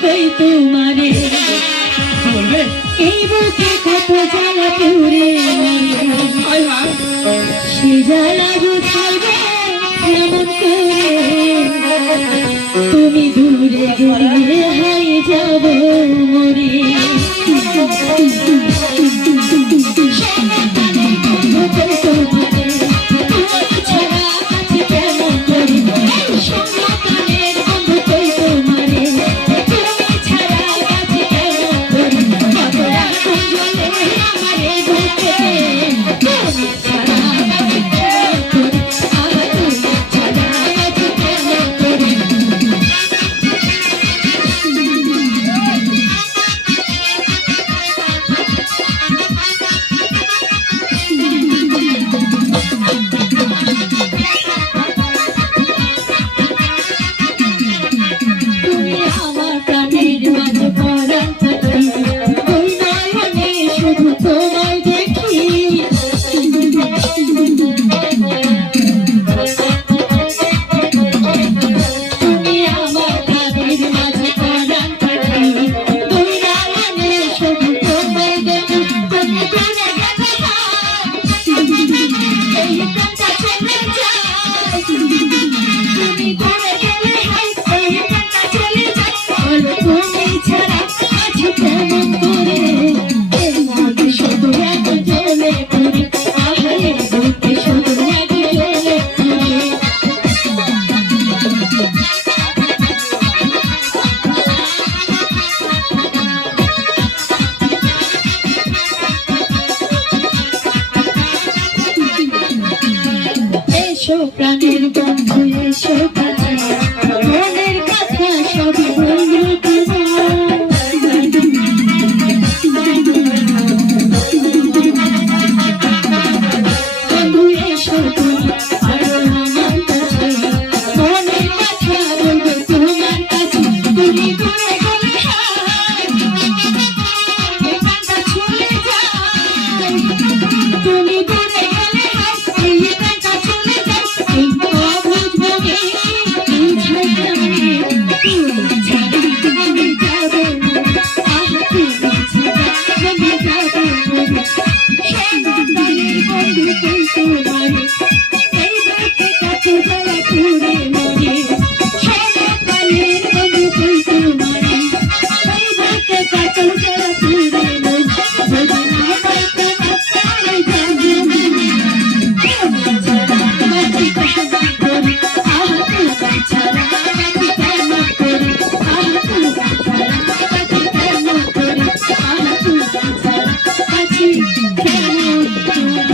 পাই তোমারে। এই বুকে কত জ্বালা পুরে সে জ্বালা বুঝাইবে এমন করে? তুমি দূরে গেলে এসো প্রাণের বন্ধু এসো প্রাণের Thank you.